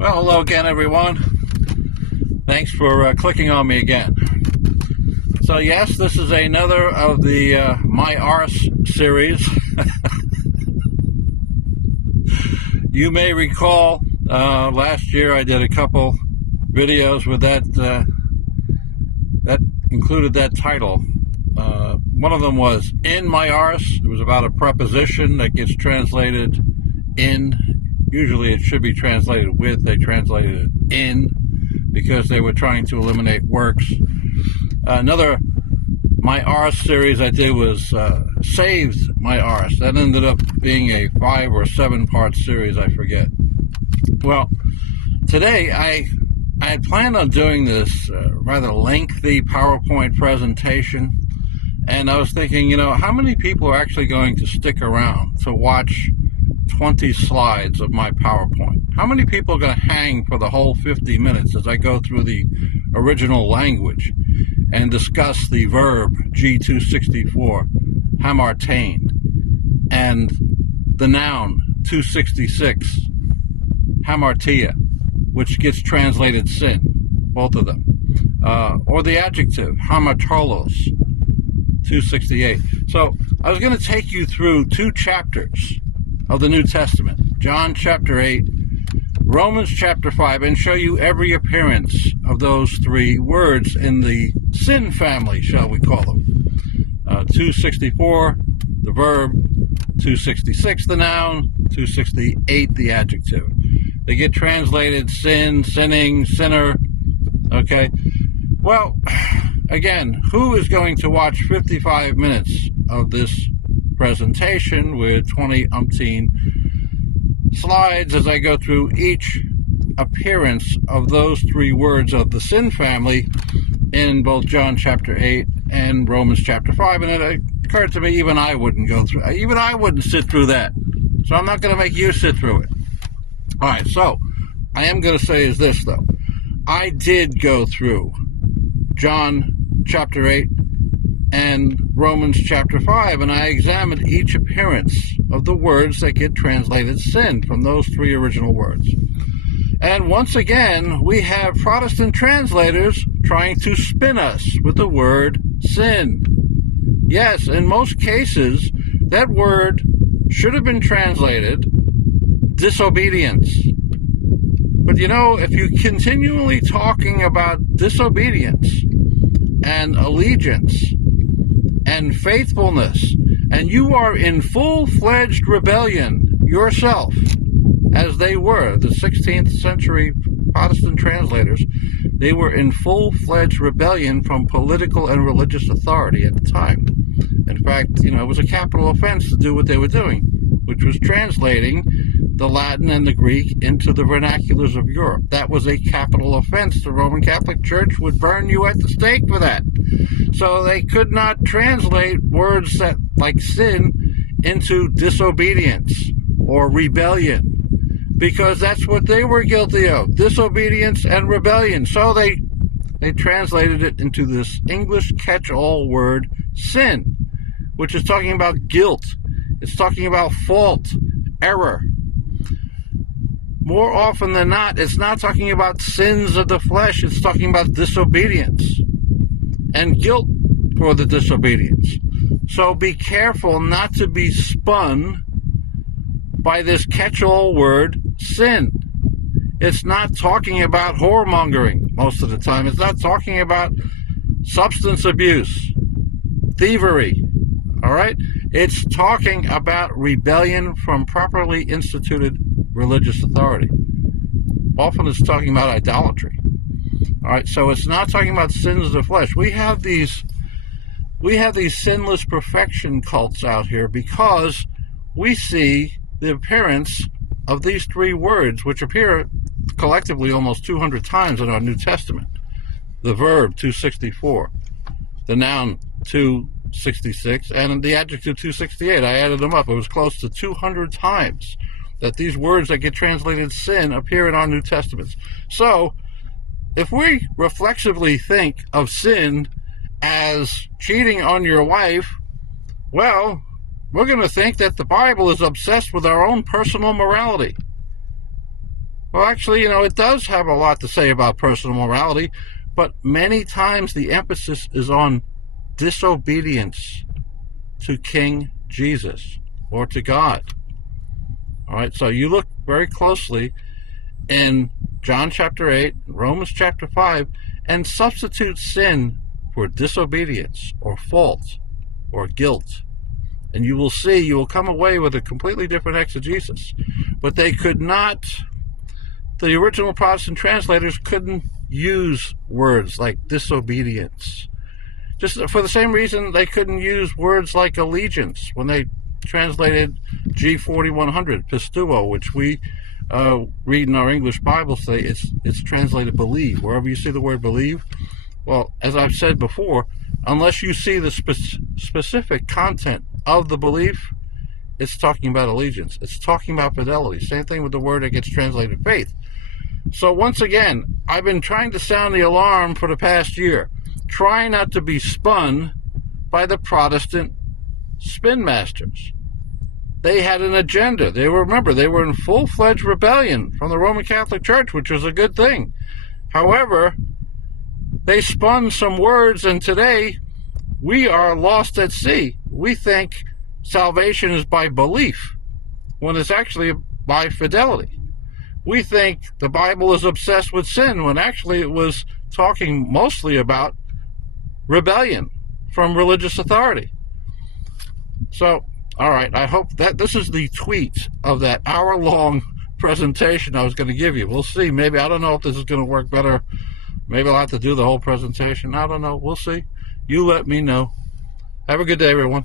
Well, hello again, everyone. Thanks for clicking on me again. So, yes, this is another of the My Arse series. You may recall last year I did a couple videos with that included that title. One of them was In My Arse. It was about a preposition that gets translated in. Usually it should be translated with. They translated it in because they were trying to eliminate works. Another My Arse series I did was Saved My Arse. That ended up being a 5 or 7 part series, I forget. Well, today I had planned on doing this rather lengthy PowerPoint presentation, and I was thinking, how many people are actually going to stick around to watch 20 slides of my PowerPoint? How many people are going to hang for the whole 50 minutes as I go through the original language and discuss the verb G264, hamartane, and the noun 266, hamartia, which gets translated sin, both of them, or the adjective hamartólos, 268. So I was going to take you through 2 chapters of the New Testament, John chapter 8, Romans chapter 5, and show you every appearance of those 3 words in the sin family, shall we call them. 264, the verb, 266, the noun, 268, the adjective. They get translated sin, sinning, sinner, okay? Well, again, who is going to watch 55 minutes of this presentation with 20-umpteen slides as I go through each appearance of those 3 words of the sin family in both John chapter 8 and Romans chapter 5? And it occurred to me, even I wouldn't sit through that. So I'm not going to make you sit through it. All right, so I am going to say is this, though. I did go through John chapter 8 and Romans chapter 5, and I examined each appearance of the words that get translated sin from those 3 original words. And once again, we have Protestant translators trying to spin us with the word sin. Yes, in most cases, that word should have been translated disobedience. But if you're continually talking about disobedience and allegiance and faithfulness, and you are in full-fledged rebellion yourself, as they were, the 16th century Protestant translators, they were in full-fledged rebellion from political and religious authority at the time. In fact, it was a capital offense to do what they were doing, which was translating the Latin and the Greek into the vernaculars of Europe. That was a capital offense. The Roman Catholic Church would burn you at the stake for that. So they could not translate words that, like sin, into disobedience or rebellion, because that's what they were guilty of, disobedience and rebellion. So they translated it into this English catch-all word, sin, which is talking about guilt. It's talking about fault, error. More often than not, it's not talking about sins of the flesh. It's talking about disobedience and guilt for the disobedience. So be careful not to be spun by this catch-all word, sin. It's not talking about whoremongering most of the time. It's not talking about substance abuse, thievery, all right? It's talking about rebellion from properly instituted religious authority. Often it's talking about idolatry. All right, so it's not talking about sins of the flesh. We have these sinless perfection cults out here because we see the appearance of these 3 words, which appear collectively almost 200 times in our New Testament. The verb 264, the noun 266, and the adjective 268. I added them up. It was close to 200 times that these words that get translated sin appear in our New Testaments. So, if we reflexively think of sin as cheating on your wife, well, we're going to think that the Bible is obsessed with our own personal morality. Well, actually, it does have a lot to say about personal morality, but many times the emphasis is on disobedience to King Jesus or to God. All right, so you look very closely in John chapter 8, Romans chapter 5, and substitute sin for disobedience or fault or guilt. And you will see, you will come away with a completely different exegesis. But they could not, the original Protestant translators couldn't use words like disobedience. Just for the same reason they couldn't use words like allegiance when they translated G4100, pistuo, which we read in our English Bible today. It's translated believe. Wherever you see the word believe, well, as I've said before, unless you see the specific content of the belief, it's talking about allegiance. It's talking about fidelity. Same thing with the word that gets translated faith. So once again, I've been trying to sound the alarm for the past year. Try not to be spun by the Protestant spin masters. They had an agenda. They were in full-fledged rebellion from the Roman Catholic Church, which was a good thing. However, they spun some words, and today we are lost at sea. We think salvation is by belief, when it's actually by fidelity. We think the Bible is obsessed with sin, when actually it was talking mostly about rebellion from religious authority. So, all right, I hope that this is the tweet of that hour-long presentation I was going to give you. We'll see. Maybe, I don't know if this is going to work better. Maybe I'll have to do the whole presentation. I don't know. We'll see. You let me know. Have a good day, everyone.